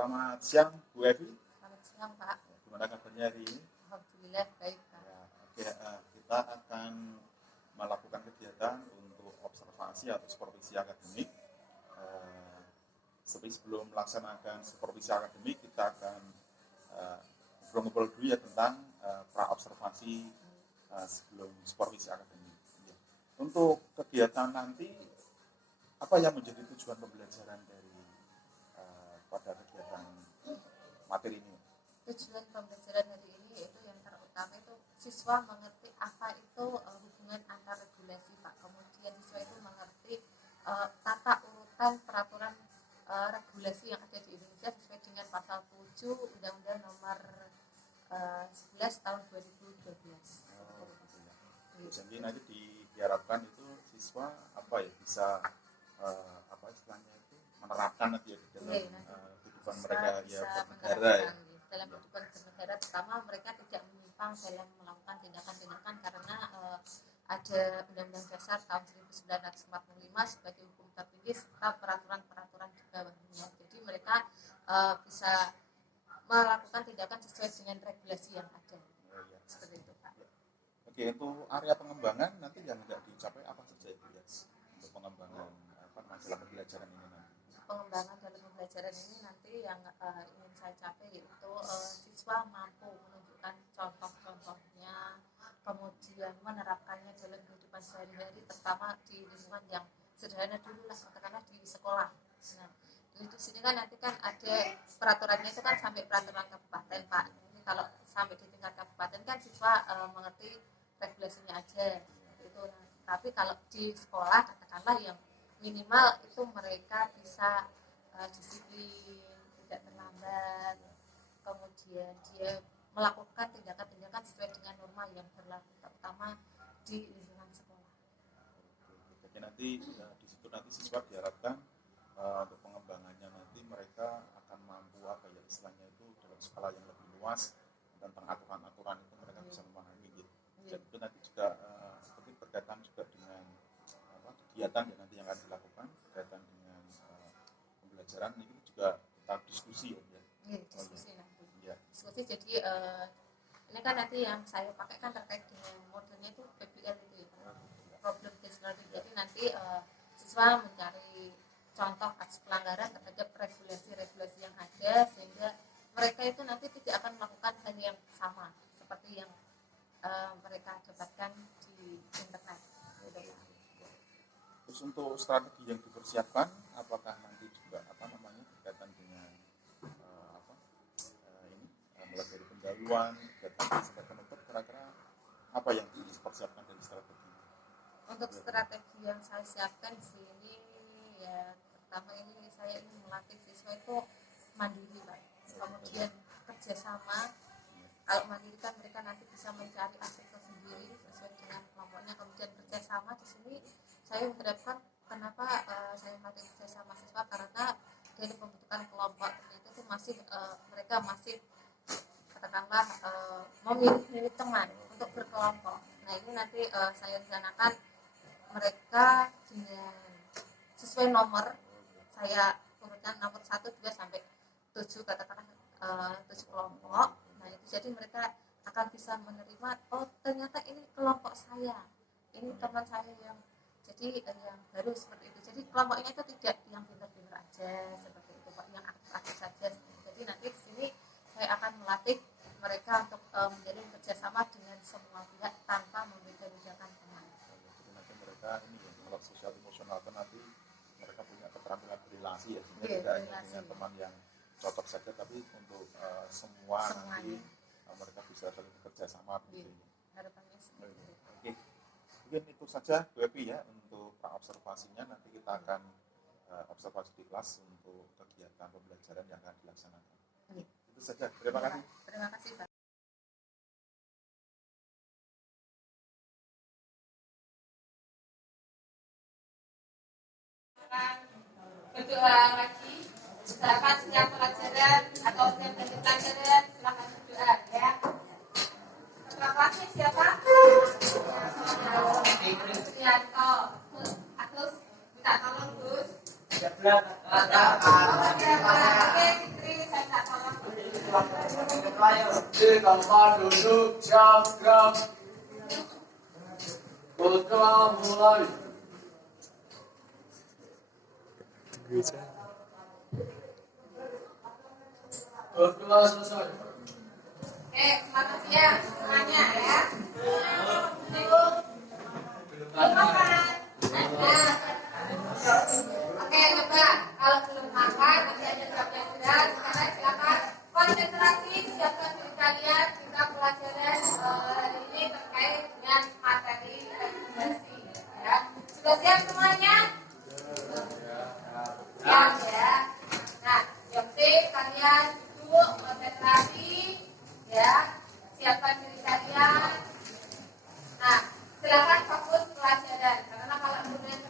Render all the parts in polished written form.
Selamat siang Bu Evi. Selamat siang Pak. Gimana kabarnya hari ini? Alhamdulillah baik Pak. Ya, oke, kita akan melakukan kegiatan untuk observasi atau supervisi akademik. Sebelum melaksanakan supervisi akademik, kita akan ngobrol-ngobrol dulu ya tentang pra-observasi sebelum supervisi akademik. Ya. Untuk kegiatan nanti, apa yang menjadi tujuan pembelajaran dari pada kegiatan materi ini? Tujuan pembelajaran hari ini yaitu yang terutama itu siswa mengerti apa itu hubungan antar regulasi Pak. Kemudian siswa itu mengerti tata urutan peraturan regulasi yang ada di Indonesia sesuai dengan pasal 7 Undang-Undang Nomor 11 tahun 2012. Jadi nanti diharapkan itu siswa bisa istilahnya itu menerapkan nanti ya di dalam kehidupan mereka ya bernegara ya. Dalam kehidupan bernegara, terutama mereka tidak menyimpang dalam melakukan tindakan-tindakan karena ada Undang-Undang Dasar tahun 1945 sebagai hukum tertinggi serta peraturan-peraturan di bawahnya. Jadi mereka bisa melakukan tindakan sesuai dengan regulasi yang ada. Seperti itu Pak. Oke, untuk area pengembangan nanti yang tidak dicapai apa saja itu ya? Untuk pengembangan dalam pembelajaran ini nanti. Pengembangan dalam pembelajaran ini nanti yang ingin saya capai yaitu siswa mampu menunjukkan contoh-contohnya, kemudian menerapkannya dalam kehidupan sehari-hari, terutama di lingkungan yang sederhana dulu lah, katakanlah di sekolah. Nah, di sini kan nanti kan ada peraturannya itu kan sampai peraturan kabupaten Pak. Ini kalau sampai di tingkat kabupaten kan siswa mengerti regulasinya aja itu. Tapi kalau di sekolah katakanlah yang minimal itu mereka bisa disiplin, tidak terlambat, kemudian dia melakukan tindakan-tindakan sesuai dengan norma yang berlaku, terutama di lingkungan sekolah. Jadi nanti di situ nanti siswa diharapkan untuk pengembangannya nanti mereka akan mampu istilahnya itu dalam skala yang lebih luas tentang aturan-aturan itu mereka bisa memahami gitu. Dan itu nanti juga seperti berkaitan juga dengan kegiatan yang nanti yang akan dilakukan berkaitan dengan pembelajaran ini juga kita diskusi ya. Diskusi nanti. Ya. Diskusi jadi ini kan nanti yang saya pakai kan terkait dengan modelnya itu PBL itu ya. Problem based learning. Jadi nanti siswa mencari contoh kasus pelanggaran terhadap regulasi-regulasi yang ada sehingga mereka itu nanti tidak akan melakukan hal yang sama seperti yang mereka dapatkan di internet. Terus untuk strategi yang dipersiapkan, apakah nanti juga berkaitan dengan mulai dari pendahuluan, kegiatan sampai penutup, kira-kira apa yang dipersiapkan dari strategi? Untuk strategi yang saya siapkan di sini ya pertama ini saya ingin melatih siswa itu mandiri Pak. Kemudian kerjasama. Kalau mandiri kan mereka nanti bisa mencari aspek sendiri sesuai dengan kelompoknya. Kemudian kerjasama di sini saya menerapkan kenapa saya melatih kerjasama siswa karena dari pembentukan kelompok itu masih mereka masih katakanlah memilih teman untuk berkelompok. Nah ini nanti saya rencanakan mereka dengan sesuai nomor saya urutkan nomor 1, 2 sampai 7 katakanlah 7 kelompok. Nah itu jadi mereka akan bisa menerima ternyata ini kelompok saya, ini teman saya yang jadi yang baru seperti itu. Jadi kelompoknya itu tidak yang pintar-pintar aja seperti itu Pak, yang aktif-aktif saja. Jadi nanti di sini saya akan melatih mereka untuk menjalin kerjasama dengan semua pihak tanpa membeda-bedakan teman. Jadi nanti mereka kalau sosial emosional kan nanti mereka punya keterampilan berrelasi ya, sehingga tidak hanya dengan teman yang cocok saja, tapi untuk semuanya. Nanti mereka bisa saling bekerja sama. Harapannya seperti itu. Oke. Mungkin itu saja Bu Evi ya untuk observasinya. Nanti kita akan observasi di kelas untuk kegiatan pembelajaran yang akan dilaksanakan. Itu saja. Terima kasih. Terima kasih Pak. Berdoa lagi, misalkan setiap pelajaran atau setiap ganti pelajaran silakan berdoa ya. Ketua kelasnya siapa? Trianto. Agus minta tolong Gus. Oke, Fitri. Di tempat duduk jam gerak. Putra mulai. Putra selesai. Oke, selamat siang semuanya ya. Belum makan? Nah. Oke, coba kalau belum makan, nanti aja jawabnya sudah. Sekarang silakan konsentrasi, siapkan diri kalian. Kita pelajaran hari ini terkait dengan materi regulasi. Ya. Sudah siap semuanya? Siap ya. Nah, yang penting kalian duduk, konsentrasi, ya, siapkan diri kalian. Nah, silakan fokus pelajaran. Karena kalau kemudian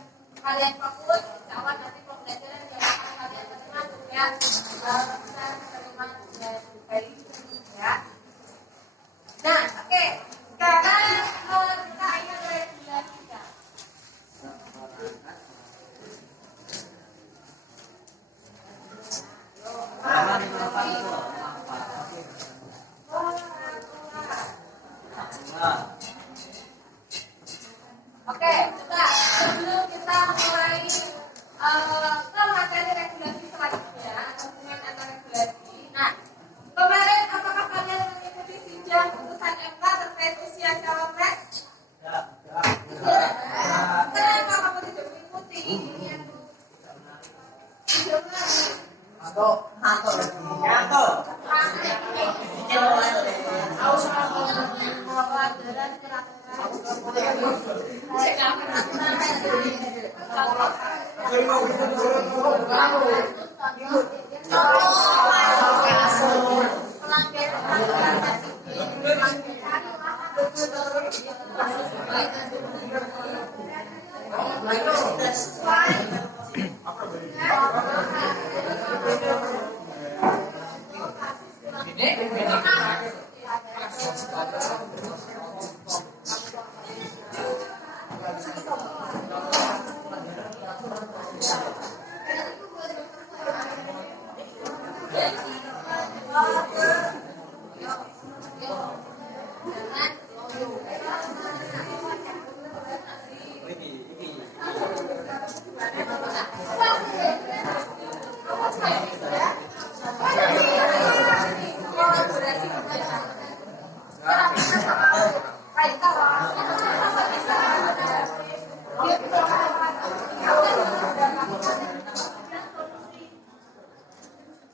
kalian fokus, insya Allah nanti pembelajaran yang akan kalian terima juga bisa menerima dengan baik, ya. Nah, oke. Sekarang kita akan regulasikan. Oke, coba sebelum kita mulai ke materi regulasi selanjutnya, hubungan antar regulasi. Nah, kemarin apakah kalian mengikuti sidang putusan MK terkait usia cawapres? Kenapa kamu tidak mengikuti?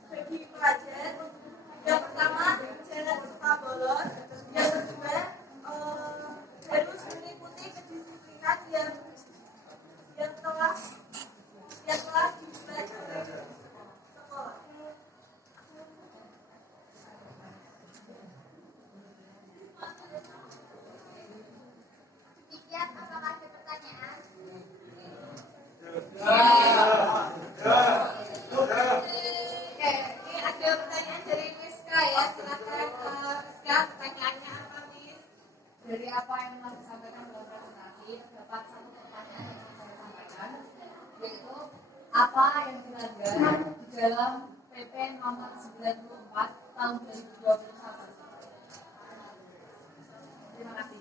Bagi pelajar, yang pertama jangan suka bolos, yang kedua harus mengikuti kedisiplinan yang telah dipelajari sekolah. Demikian, apakah ada pertanyaan? Oke, ini ada pertanyaan dari Miska ya, silakan Miska, pertanyaannya apa Miss? Dari apa yang telah disampaikan dalam presentasi, terdapat satu pertanyaan yang ingin saya sampaikan, yaitu apa yang dilanggar di dalam PP nomor 94 tahun 2021. Terima kasih.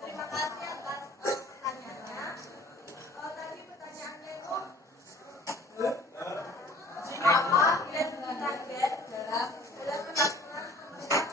Terima kasih atas pertanyaannya. Tadi pertanyaannya itu apa yang dilanggar dalam peraturan pemerintah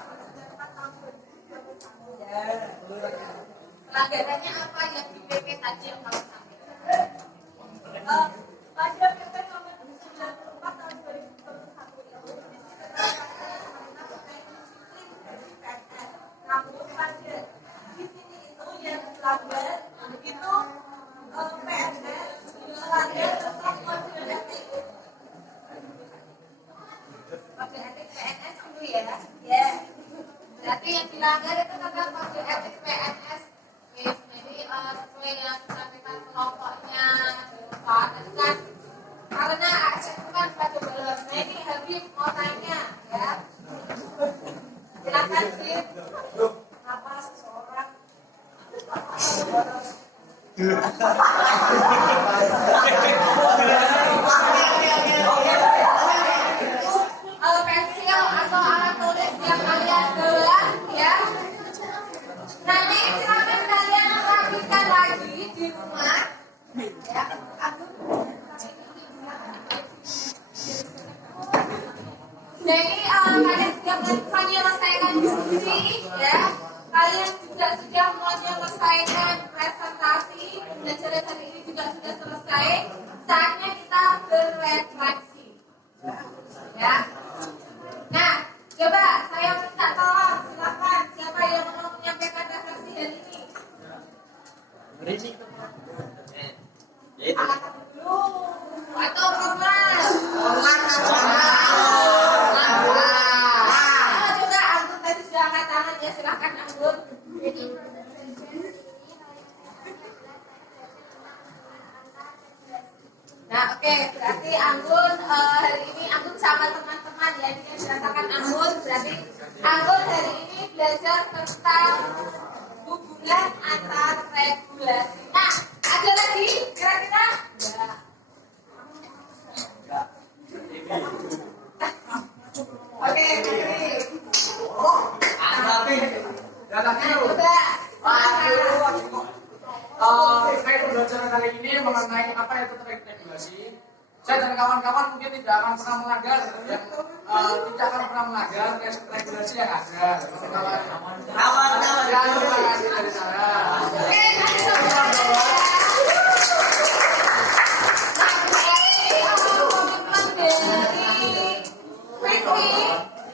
Nah ini kalian juga menyelesaikan diskusi ya. Kalian juga sudah menyelesaikan presentasi dan cerita hari ini juga sudah selesai. Saatnya kita berrefleksi. Ya. Nah, coba saya minta tolong, silakan siapa yang mau menyampaikan refleksi hari ini? Angkat dulu atau formal? Formal. Coba Anggun tadi sudah angkat tangan ya, silakan Anggun. Nah, oke, berarti Anggun hari ini Anggun sama teman-teman ya, ini yang dirasakan Anggun. Berarti Anggun hari ini belajar tentang hubungan antar regulasi. Nah, ada lagi kira-kira? Oke, Saya pembelajaran kali ini mengenai apa itu regulasi. Saya dan kawan-kawan mungkin tidak akan pernah melanggar, ya, tidak akan pernah melanggar regulasi yang ada. Kawan-kawan, ya, terima kasih dari saya.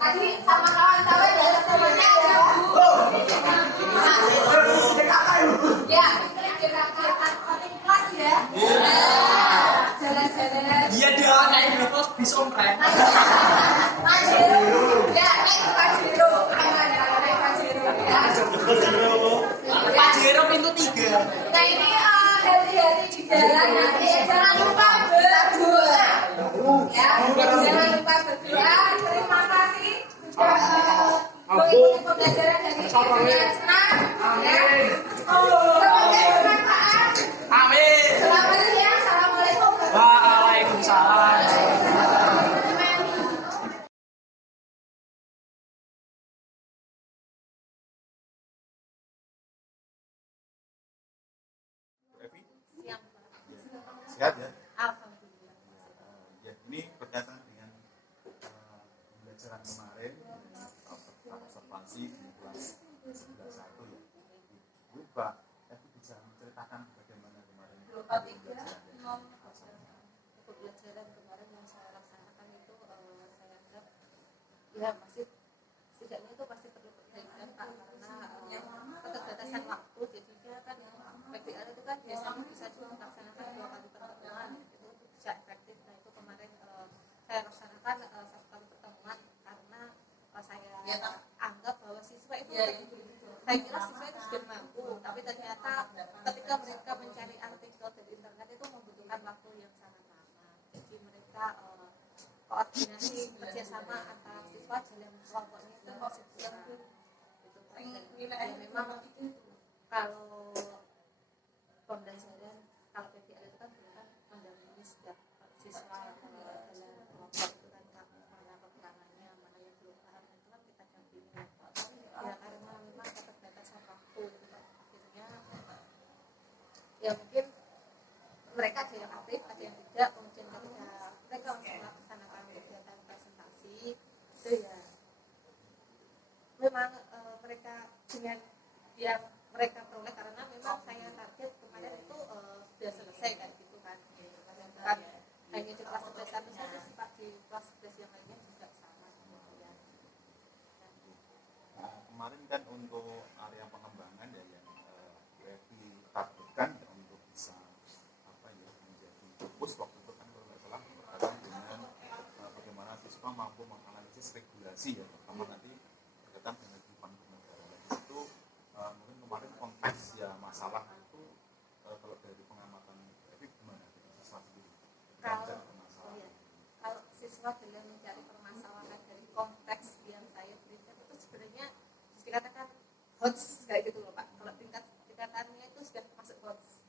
Tadi sama kawan-kawan ya, temannya ada ya, ini kelas ya. Jalan-jalan. Iya dong, naik berapa bis omprek. Pajero. Ya, naik Pajero. Aman, naik Pajero ya. Pajero pintu 3. Nah ini hari-hari di jalan nanti jangan lupa berdoa. Ya, jangan lupa berdoa. Terima kasih sudah mengikuti pembelajaran dari kalian senang. Ya, semoga bermanfaat. Amin. Selamat siang. Assalamualaikum. Waalaikumsalam. Evi, Siang. sehat ya? Alhamdulillah. Ya, ini berkaitan dengan pembelajaran kemarin observasi di kelas 11.1 ya. Bu, Pak, Evi bisa menceritakan bagaimana kemarin Pembelajaran kemarin yang saya laksanakan itu saya anggap ya masih setidaknya itu pasti perlu perbaikan Pak, karena keterbatasan waktu jadinya kan PPL itu kan biasanya bisa cuma melaksanakan 2 kali pertemuan itu bisa efektif. Nah itu kemarin saya laksanakan 1 kali pertemuan karena saya anggap bahwa siswa itu saya kira siswa itu sudah mampu, tapi ternyata ketika mereka mencari artikel dari internet itu membutuhkan waktu yang sangat lama. Jadi mereka koordinasi kerjasama antara siswa dalam kelompoknya itu masih kurang gitu. Dan memang kalau pembelajaran kalau PPL itu kan bukan mendampingi setiap siswa dalam kelompok itu kan mana kekurangannya, mana yang belum paham itu kan kita dampingi. Ya karena memang keterbatasan waktu itu kan akhirnya ya mungkin mereka ada yang aktif, ada yang tidak. Kemudian ketika mereka melaksanakan kegiatan presentasi itu ya memang mereka dengan yang mereka peroleh karena memang saya target kemarin itu sudah selesai kan gitu kan. Bukan hanya di kelas 11 saja sih Pak, di kelas 11 yang lainnya juga sama gitu ya. Nah, kemarin kan untuk area pengembangan ya yang Evi targetkan ya, untuk bisa apa ya menjadi fokus waktu itu kan kalau nggak salah berkaitan dengan bagaimana siswa mampu menganalisis regulasi ya, terutama nanti berkaitan dengan kehidupan kenegaraan itu mungkin kemarin konteks ya masalah itu kalau dari pengamatan Evi gimana siswa sendiri? Kalau siswa dalam mencari permasalahan dari konteks yang saya berikan itu sebenarnya dikatakan hots kayak gitu loh Pak. Kalau tingkatannya itu sudah masuk hots.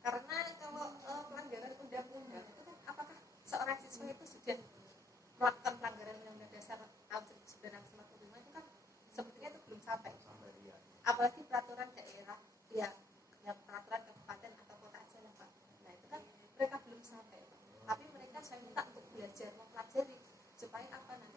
Karena kalau pelanggaran undang-undang itu kan apakah seorang siswa itu sudah melakukan pelanggaran undang-undang dasar tahun 1945 itu kan sepertinya itu belum sampai. Apalagi peraturan daerah ya peraturan kabupaten atau kota aja lah Pak. Nah itu kan mereka belum sampai. Tapi mereka saya minta untuk belajar mempelajari supaya apa nanti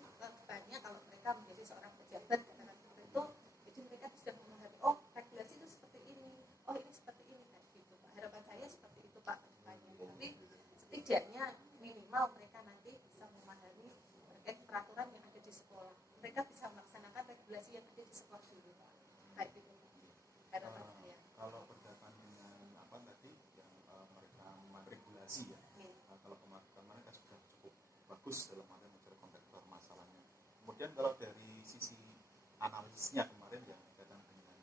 regulasi yang ada di sekolah dulu kayak gitu harapan saya. Kalau berkaitan dengan apa tadi yang mereka regulasi ya, Iya. kalau kemarin kan sudah cukup bagus dalam arti mencari konteks masalahnya. Kemudian kalau dari sisi analisisnya kemarin yang berkaitan dengan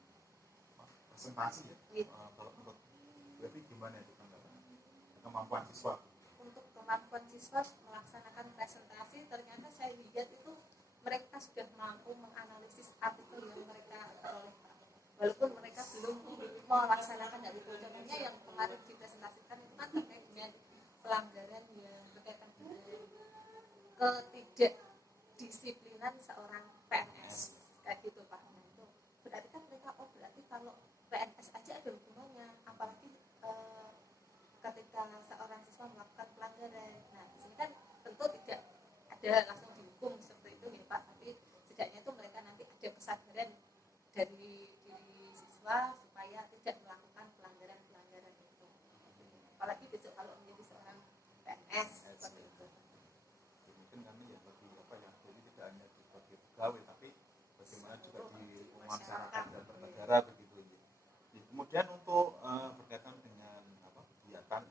presentasi ya, Iya. kalau menurut berarti gimana itu tanggapan kemampuan siswa? Untuk kemampuan siswa melaksanakan presentasi ternyata saya lihat itu mereka sudah mampu menganalisis artikel yang mereka peroleh Pak. Walaupun mereka belum melaksanakan hal itu. Contohnya yang kemarin dipresentasikan itu kan terkait dengan pelanggaran yang berkaitan dengan ketidakdisiplinan seorang PNS kayak gitu Pak. Nah, itu berarti kan mereka berarti kalau PNS aja ada hubungannya, apalagi ketika seorang siswa melakukan pelanggaran. Nah, di sini kan tentu tidak ada langsung dihukum seperti itu ya Pak, tapi setidaknya itu mereka nanti ada kesadaran dari diri siswa supaya tidak melakukan pelanggaran-pelanggaran itu. Apalagi besok kalau menjadi seorang PNS seperti itu. Mungkin kami ya lebih apa ya, jadi tidak hanya sebagai pegawai tapi bagaimana juga di masyarakat dan bernegara begitu ya. Kemudian untuk berkaitan dengan apa kegiatan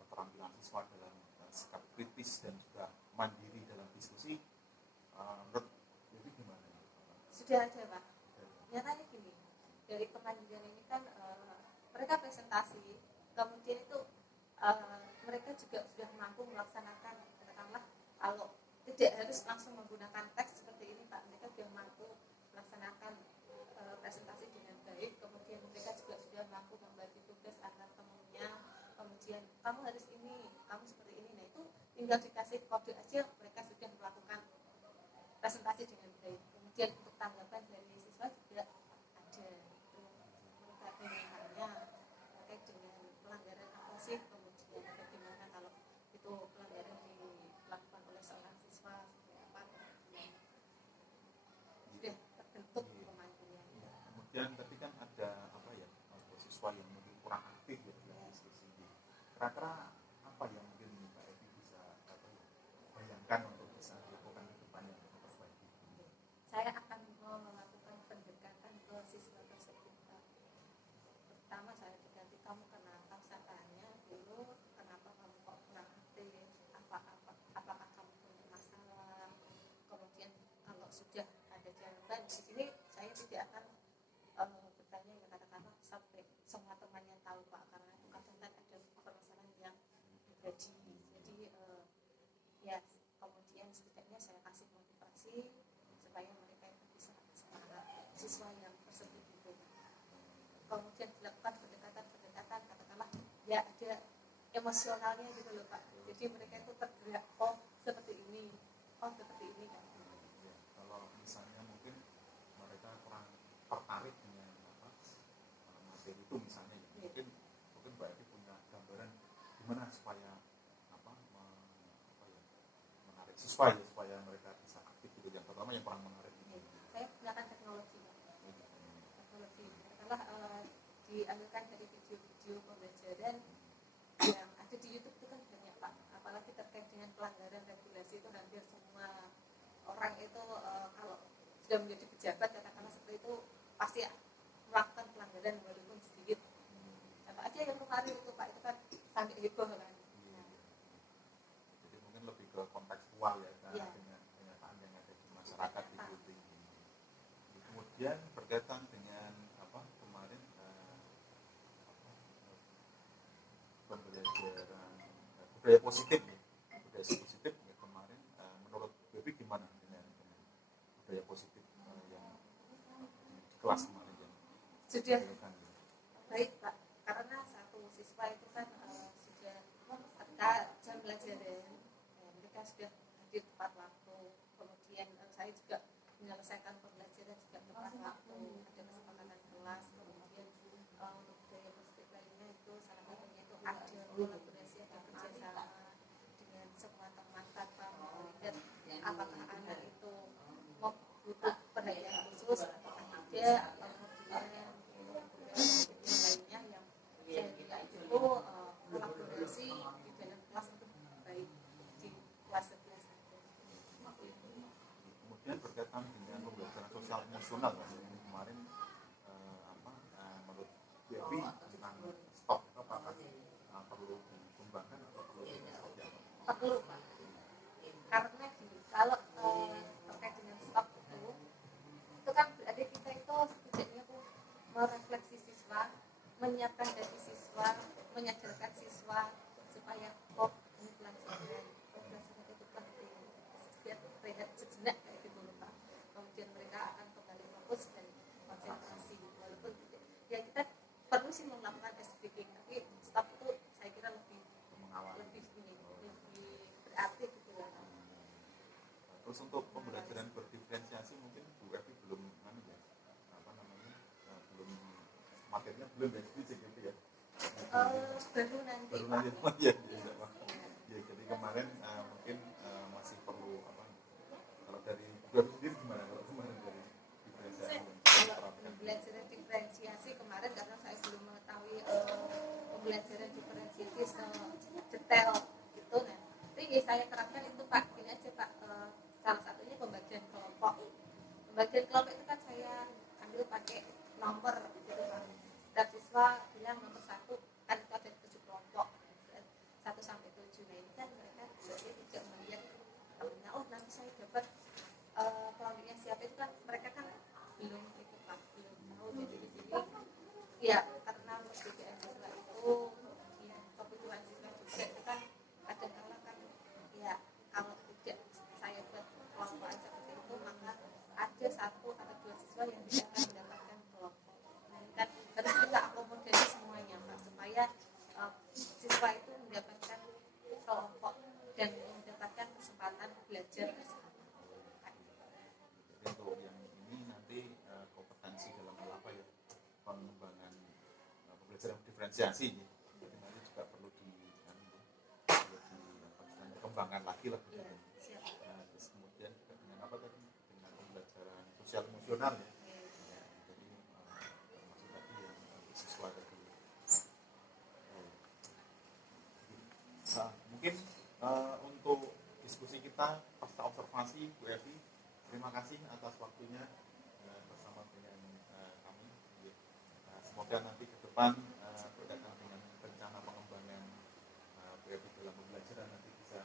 keterampilan siswa dalam sikap kritis dan juga mandiri dalam diskusi, menurut jadi gimana? Sudah ada Pak. Nyatanya gini, dari kemandirian ini kan mereka presentasi, kemudian itu mereka juga sudah mampu melaksanakan, katakanlah kalau tidak harus langsung menggunakan teks seperti ini Pak, mereka sudah mampu melaksanakan presentasi dengan baik, kemudian mereka juga sudah mampu membagi tugas antar temannya, kemudian kamu harus ini, kamu seperti ini, nah itu tinggal dikasih kode aja mereka sudah melakukan presentasi dengan baik. Kemudian untuk tanggapan dari siswa juga ada itu mereka penilaiannya terkait dengan pelanggaran apa sih, kemudian bagaimana kalau itu pelanggaran dilakukan oleh seorang siswa seperti apa, sudah terbentuk pemanduan. Kemudian tapi kan ada apa ya, siswa yang mungkin kurang aktif ya dalam diskusi ini. Kira-kira apa yang mungkin Mbak Evi bisa apa ya, bayangkan untuk bisa dilakukan ke depannya untuk memperbaiki? Saya akan melakukan pendekatan ke siswa tersebut. Pertama saya diganti, kamu kenapa, saya tanya dulu kenapa kamu kok kurang aktif, apakah kamu punya masalah, kemudian kalau sudah ada jawaban di sini saya tidak akan bertanya ya katakanlah sampai semua temannya tahu Pak, karena itu kadang kan ada permasalahan yang gaji, jadi ya kemudian setidaknya saya kasih motivasi supaya mereka itu bisa semangat siswa yang tersebut itu. Kemudian dilakukan pendekatan katakanlah ya ada emosionalnya gitu loh Pak, jadi mereka itu tergerak, oh seperti ini kan Ya, kalau misalnya mungkin mereka kurang tertarik dengan apa materi itu misalnya ya, mungkin Mbak Evi punya gambaran gimana supaya apa menarik siswa ya, supaya mereka bisa aktif gitu. Yang pertama yang kurang menarik itu. saya gunakan teknologi katakanlah diambilkan dari video-video pembelajaran yang ada di YouTube itu kan banyak Pak, apalagi terkait dengan pelanggaran regulasi itu hampir semua orang itu kalau sudah menjadi pejabat katakanlah seperti itu pasti melakukan pelanggaran walaupun sedikit. Contoh aja yang kemarin itu Pak, itu kan sampai heboh kan. Jadi mungkin lebih ke kontekstual ya, kan, Ya. dengan kenyataan yang ada di masyarakat itu. Kemudian berkaitan dengan apa kemarin pembelajaran budaya positif ya, kemarin menurut Baby gimana dengan budaya positif yang di kelas kemarin yang Sudah dilakukan? baik Pak, karena satu siswa itu kan sudah ketika jam pelajaran mereka sudah hadir tepat waktu, kemudian saya juga menyelesaikan pembelajaran juga tepat waktu, ada kesepakatan kelas, kemudian untuk budaya positif lainnya itu salah satunya itu ada kolaborasi, ada kerjasama dengan semua teman tanpa melihat apakah anak itu butuh perhatian khusus atau tidak, kemudian lainnya yang saya lihat itu kolaborasi di dalam kelas itu baik di kelas 11 saja. Kemudian berkaitan dengan pembelajaran Terus untuk pembelajaran berdiferensiasi mungkin Bu Evi belum apa namanya belum materinya belum ya gitu ya. Baru nanti Baru Pak. nanti ya, ya jadi kemarin mungkin masih perlu apa kalau dari Bu Evi sendiri gimana kalau kemarin dari diferensiasi yang Kalau diterapkan? pembelajaran diferensiasi kemarin karena saya belum mengetahui pembelajaran diferensiasi sedetail itu kan. Tapi ya saya terapkan itu Pak, gini aja Pak, salah satunya pembagian kelompok. Pembagian kelompok itu kan saya ambil pakai nomor gitu Pak. Setiap siswa bilang nomor 1 kan itu ada 7 kelompok, 1 sampai 7. Nah ini kan mereka jadi tidak melihat temennya, oh nanti saya dapat kelompoknya siapa itu kan mereka kan belum itu Pak, belum tahu. Jadi di sini ya karena perbedaan siswa itu ya kebutuhan siswa juga itu kan kadang-kadang kan ya kalau tidak saya buat kelompok seperti itu maka ada 1 atau 2 siswa yang tidak akan mendapatkan kelompok. Nah ini kan harus kita akomodasi semuanya Pak supaya siswa itu mendapatkan kelompok dan mendapatkan kesempatan belajar bersama. Jadi untuk yang ini nanti kompetensi dalam hal apa ya pengembangan pembelajaran diferensiasi jadi nanti juga perlu dikembangkan lagi lah gitu. Iya, siap. Nah, terus kemudian juga dengan apa tadi dengan pembelajaran sosial emosional ya. Ya, jadi termasuk tadi yang siswa tadi. Nah, mungkin untuk diskusi kita pasca observasi Bu Evi, terima kasih atas waktunya bersama dengan kami. Nah, semoga nanti ke depan berkaitan dengan rencana pengembangan Bu Evi dalam pembelajaran nanti bisa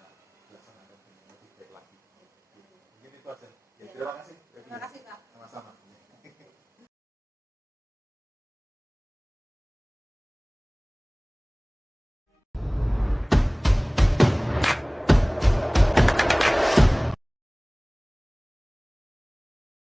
dilaksanakan dengan lebih baik lagi. Mungkin itu aja. Ya, terima kasih. Bu Evi. Terima kasih